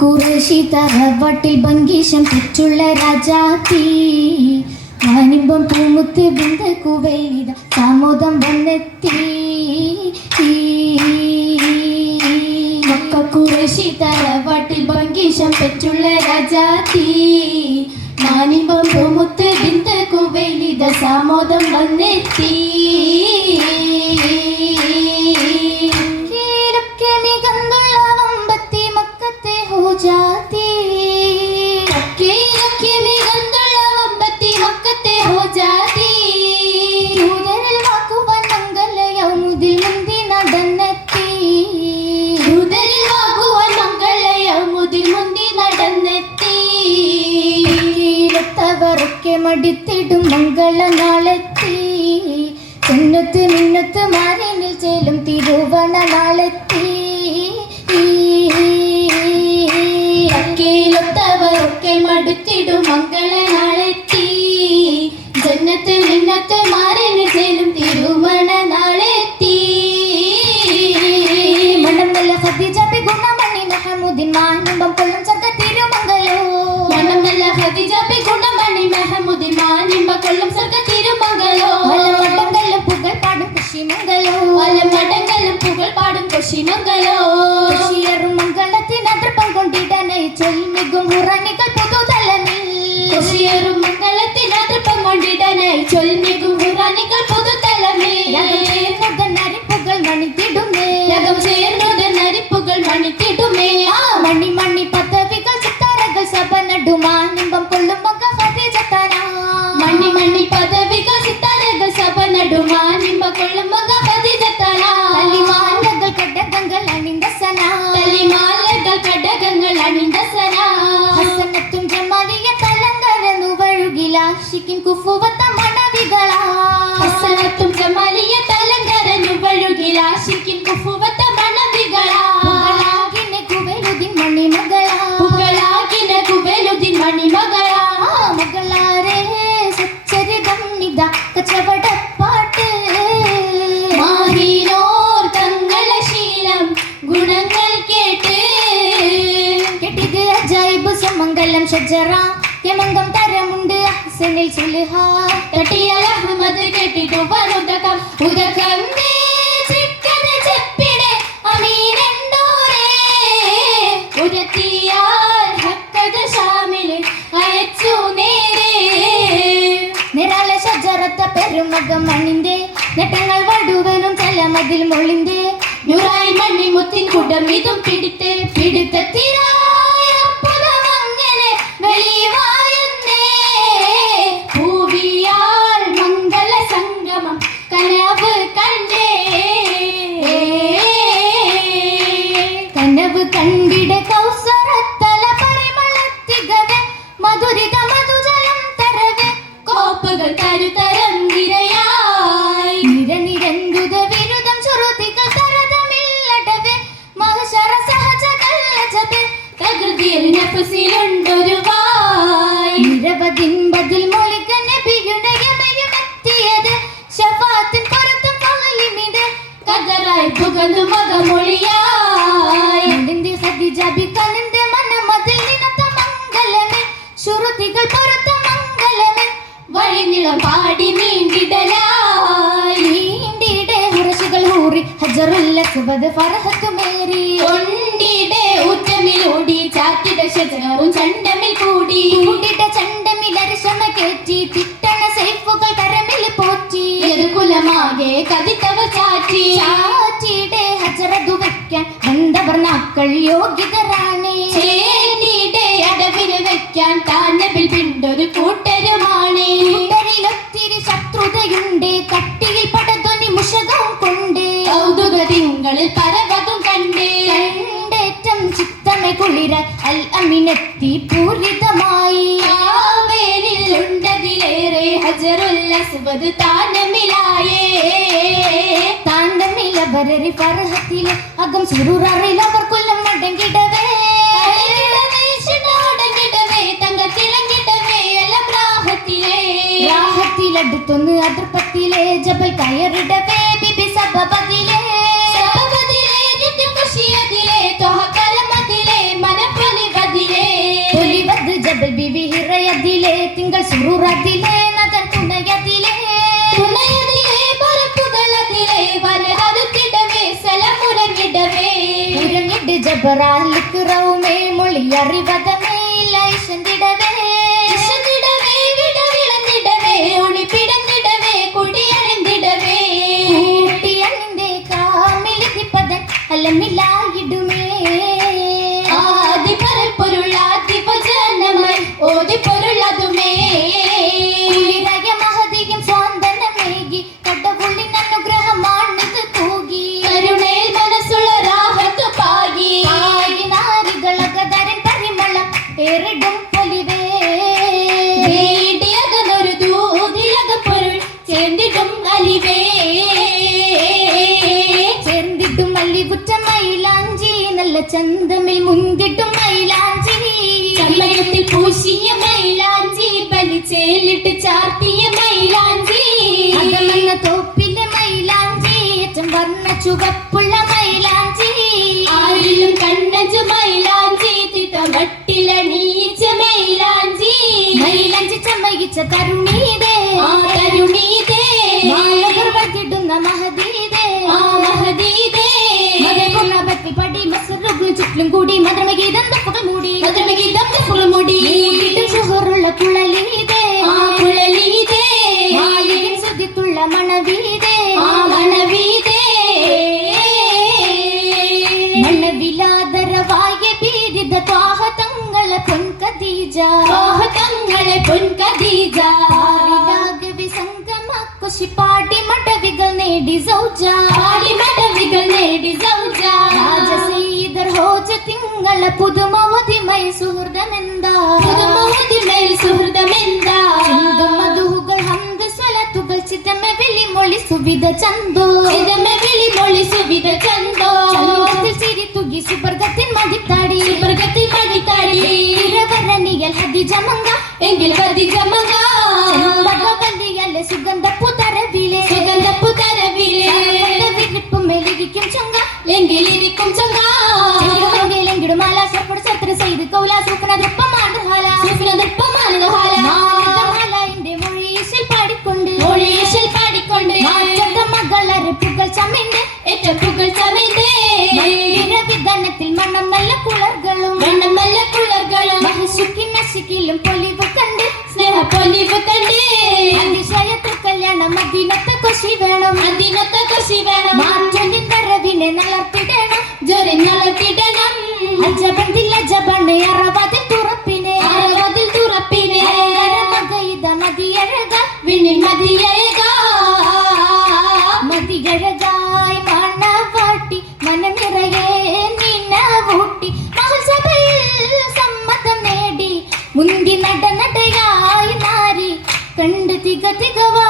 കുറേശി തറവാട്ടിൽ ഭംഗീശം പെറ്റുള്ള രാജാത്തി മാനിമ്പം പൂമുത്ത് ബിന്ദ കുവൈലിത സാമോദം വന്നെത്തി കുറേശി തറവാട്ടിൽ ഭംഗീശം പെറ്റുള്ള രാജാത്തി മാനിമ്പം പൂമുത്ത് ബിന്ദ കുവൈലിത സാമോദം വന്നെത്തി മടിത്തിടും മംഗള നാളെത്തി ചെന്നത്ത് മിന്നത്ത് മാറിനിൽ ചേലും തിരുവണ നാളെത്തി അക്കയിലൊത്തവരൊക്കെ മടുത്തിടും മംഗള നാളെത്തി ജന്നത്ത് മിന്നത്ത് മാറിനിൽ ചേലും തിരുവണ നാളെത്തി മണം നല്ല ഖദീജ ബിഗുണ മണി മെഹമൂദിൻ മാനുമ്പം കൊള്ളും ചക്ക തിരുമംഗലോ മണം നല്ല ഖദീജ ബിഗുണ മെഹമൂദിൻ മാനിമ്പ കൊള്ളും സർഗ തിരുമംഗലോ മടങ്കല്ലും പുകൾ പാടും കുശിമംഗലോ മടങ്കല്ലും പുകൾ പാടും കുശിമംഗലോ കുശിയറും മംഗളത്തിനതൃപ്പം കൊണ്ടിടനെ ചൊൽമികും ഹുറാനികൾ പുതുതലമിൽ കുശിയറും മംഗളത്തിനതൃപ്പം കൊണ്ടിടനെ ചൊൽമികും ഹുറാനികൾ പുതുതലമിൽ നരിപ്പുകൾ മണിത്തിടുമേ യകം ചേർന്നുട നരിപ്പുകൾ മണിത്തിടുമേ മണി മണി പദവികൾ ചിത്താരകൾ സഭ നടുമാനിമ്പം കൊള്ളും മണി മണി പദവികൾ സിത്താരകൾ സഭ നടുമാനിമ്പ കൊള്ളും മകപതി ജത്തന കലിമാലകൾ കടകങ്ങൾ അണിന്തസന കലിമാലകൾ കടകങ്ങൾ അണിന്തസന ഹസനത്തും ജമാലിയ തലങ്കരന്നു വഴുകിലാശിക്കിൻ കുഫുവത്ത മണവികള ഹസനത്തും ജമാലിയ തലങ്കരന്നു വഴുകിലാശിക്കിൻ കുഫുവത്ത മണവികള പുകളാകിനെ കുവലുദിൻ മണിമകള പുകളാകിനെ കുവലുദിൻ മണിമകള മകളാരേ കച്ചവടപ്പാട്ട് മാഹിനോർ തങ്ങളെ ശീലം ഗുണങ്ങൾ കേട്ട് കെട്ടിത് അജായിബ് സുമംഗലം ഷജറ യമംഗം തരമുണ്ട് അഹ്സനിൽ സുൽഹ തട്ടിയൽ അഹ്മദ് കെട്ടിട്ടു വറുദകം ഉദകം ചിക്കന ചെപ്പിടെ അമീനെണ്ടോരേ ഉരത്തിയാൽ ഹക്കദ ഷാമിൽ അയച്ചു നേരേ നിരാല ഷജറത്ത പെരുമകം മണ്ണിന്റെ നെട്ടങ്ങൾ വടുവനും ചലമതിൽ മൊളിന്റെ നുറായി മണ്ണി മുത്തിൻ കുടം ഇതും പിടിത്തെ പിടുത്തത്തിരായങ്ങനെ വെളിവായെന്നേ ഭൂവിയാൽ മംഗള സംഗമം കനവ് കണ്ടേ കനവ് കണ്ടിട കൗസരത്തല പരിമളത്തികവെ മധുരിക മധുജലം തരവെ കോപ്പുകൾ കരുതരം നിരയായി നിരനിരന്തുത വിരുദം ചുരുതികൾ തരതമില്ലടവെ മഹശറ സഹജകൾ അജബെ തകൃതിയിൽ നഫസിലുണ്ടൊരു വായ് നിരവധിൻ ബദിൽ മൊളിക നബിയുടെ യമയും എത്തിയത് ശഫാത്തിൻ പൊരുത്തം ഫളിമിടെ കദറായി പുകന്നു മകമൊളിയായി നിന്റെ ഖദീജ ബികനിന്റെ മനമതിൽ നിനത്ത മംഗലമേ ശ്രുതികൾ പൊരുത്ത മംഗലമേ വഴിനിളം പാടി നീണ്ടിടലായി നീണ്ടിടെ ഹുറശുകൾ ഹൂറി ഹജറുൽ അസ്വദ് ഫർഹത്തുമേറി കൊണ്ടിടെ ഊറ്റമിലൂടി ചാറ്റിട ഷജറും ചണ്ടമിൽ കൂടി കൂടിട ചണ്ടമിൽ അരിശമ കേറ്റി തിട്ടണ സൈഫുകൾ കരമിൽ പോറ്റി കുലമാകെ കവിതവ ചാറ്റി ചാറ്റിടെ ഹജറതു വെക്കാൻ ബന്ധവർ നാക്കൾ യോഗ്യതരാണ് ചേന്നിടെ അടവിന് വെക്കാൻ താനബിൽ പിണ്ടൊരു കൂട്ടരുമാണ് കൂട്ടരിലൊത്തിരി ശത്രുതയുണ്ട് കട്ടിയിൽ പടധ്വനി മുഷകവും കൊണ്ട് കൗതുക തിങ്കളിൽ പരവതും കണ്ടേ കണ്ടേറ്റം ചിത്തമെ കുളിര അൽ അമിനെത്തി പൂരിതമായി ആവേലിൽ ഉണ്ടതിലേറെ ഹജറുൽ അസ്വദ് താനമിലായേ താണ്ടമിലവരറി ഫർഹത്തിലെ അകം സുറൂറിൽ അവർ കൊല്ലം മടങ്ങിടവേ തങ്കത്തിളങ്ങിടവേ എല്ലാം രാഹത്തിലടുത്തൊന്ന് അതിർപ്പത്തിലെ ജബൽ കയറിടവേ ബിബി സബബതിലെ നിത്യം ഖുശിയതിലെ ത്വഹ ചൊല്ലിട് ജബറാലിക്ക് റൗമേ മൊഴി അറിവതമേ ലൈഷന്തിടവേ വിടവിളന്നിടവേ ഒളിപ്പിടന്നിടവേ കുടിയണിന്തിടവേ കൂട്ടിയണിന്റെ കാമിലിതിപ്പതൻ അലമിലായിടുമേ ആദി പരപ്പൊരുൾ ആദി വചനമായി ഓതി പൊരുളതുമേ ഉളിരയ മഹതിയും സ്വാന്തനമേകി കടവുള്ളിൻ അനുഗ്രഹമാണിത് തൂകി കരുണയിൽ മനസ്സുള്ള രാഹത്ത് പാകി ആയി നാരികളകതരൻ പരിമളം ഏറിടും പൊലിവേ വീടിയകനൊരു ദൂതിലക പൊരുൾ ചേർന്നിടും അലിവേ ചേർന്നിട്ടും അല്ലിവുറ്റ മൈലാഞ്ചി നല്ല ചന്തമിൽ മുന്തിട്ടും മൈലാഞ്ചി ചമ്മയത്തിൽ പൂശിയ മൈലാഞ്ചി ബലിച്ചേലിട്ട് ചാർത്തിയ മൈലാഞ്ചി അകമെന്ന തോപ്പിലെ മൈലാഞ്ചി ഏറ്റം വർണ്ണ ചുവപ്പുള്ള മൈലാഞ്ചി ആരിലും കണ്ണജു മൈലാഞ്ചി തിട്ടമട്ടിലണീച്ച മൈലാഞ്ചി മൈലാഞ്ചി ചമ്മയിച്ച തരുണീതേ തരുണീതേ മാലകർവത്തിടുന്ന മഹദീതേ മഹദീതേ മതകുണബത്തി പടി മസ്റുകു ചുറ്റും കൂടി മധുരമഗീതം തപ്പുകൾ മൂടി മധുരമഗീതം തപ്പുകൾ മൂടി മൂടിയിട്ടും ഷുഹറുള്ള കുഴലീതേ കുഴലീതേ മാലികിൻ സുദിത്തുള്ള മണവീതേ മണവീതേ മണവിലാദരവായ പീഡിത ത്വാഹതങ്ങളെ പൊൻകദീജ ത്വാഹതങ്ങളെ പൊൻകദീജ പാരിലാഗവി സംഗമ കുശി പാടി മടവികൾ നേടി സൗജ പാടി മടവികൾ നേടി സൗജ രാജസീദർ ഹോജ തിങ്ങളെ പുതുമവതിമൈ സുഹൃതമെന്താ പുതുമവതിമൈ സുഹൃതമെന്താ ചിന്തു മധുകൾ ഹംദ് സ്വലത്തുകൾ ചിതമെ വിളിമൊളി സുവിധ ചന്തോ ചിതമെ വിളിമൊളി സുവിധ ചന്തോ ചന്തത്തിൽ ചിരി തുകി സുവർഗത്തിൻ മടിത്താടി സുവർഗത്തിൻ മടിത്താടി ഇരവരണിയൽ ഹദിജമങ്ക എങ്കിൽ ഹദിജമങ്ക ചെമ്പകവല്ലിയല്ലേ സുഗന്ധപ്പുതരവിലെ സുഗന്ധപ്പുതരവിലെ വിരിപ്പും മെലിരിക്കും ചങ്ക എങ്കിലിരിക്കും ചങ്ക എങ്കിലും മാല സർപ്പുട് സത്ര ചെയ്ത് കൗല സൂപ്പന ദൃപ്പമാടുഹാല സൂപ്പന ദൃപ്പമാടുഹാല മാലികമാലയിന്റെ മൊഴിയിൽ പാടിക്കൊണ്ട് മൊഴിയിൽ പാടിക്കൊണ്ട് മാറ്റത്തെ മകളരെ പുകൾ ചമിന്റെ ഏറ്റവും പുകൾ ചമിന്റെ വിധനത്തിൽ മണം നല്ല കുളർകളും മണം നല്ല കുളർകളും മഹിഷുക്കി നശിക്കിലും പൊലിവ് കണ്ട് സ്നേഹ പൊലിവ് കണ്ട് അതിശയത്തിൽ കല്യാണം അതിനത്തെ കൊശി വേണം അതിനത്തെ കൊശി വേണം മാറ്റലിൻ വരവിനെ നളർത്തിടണം ജോറി നളർത്തിടണം അജബന്തില്ല ജബണ് അറവാതിൽ തുറപ്പിനെ അറവാതിൽ തുറപ്പിനെ മകയിത മതിയഴക വിണ്ണിൽ മതിയഴക മതിയഴകായി മണവാട്ടി മനം നിറയെ നിന്ന ഊട്ടി മഹസഭയിൽ സമ്മതം നേടി മുന്തി നടനടയായി നാരി കണ്ട് തിക തികവാ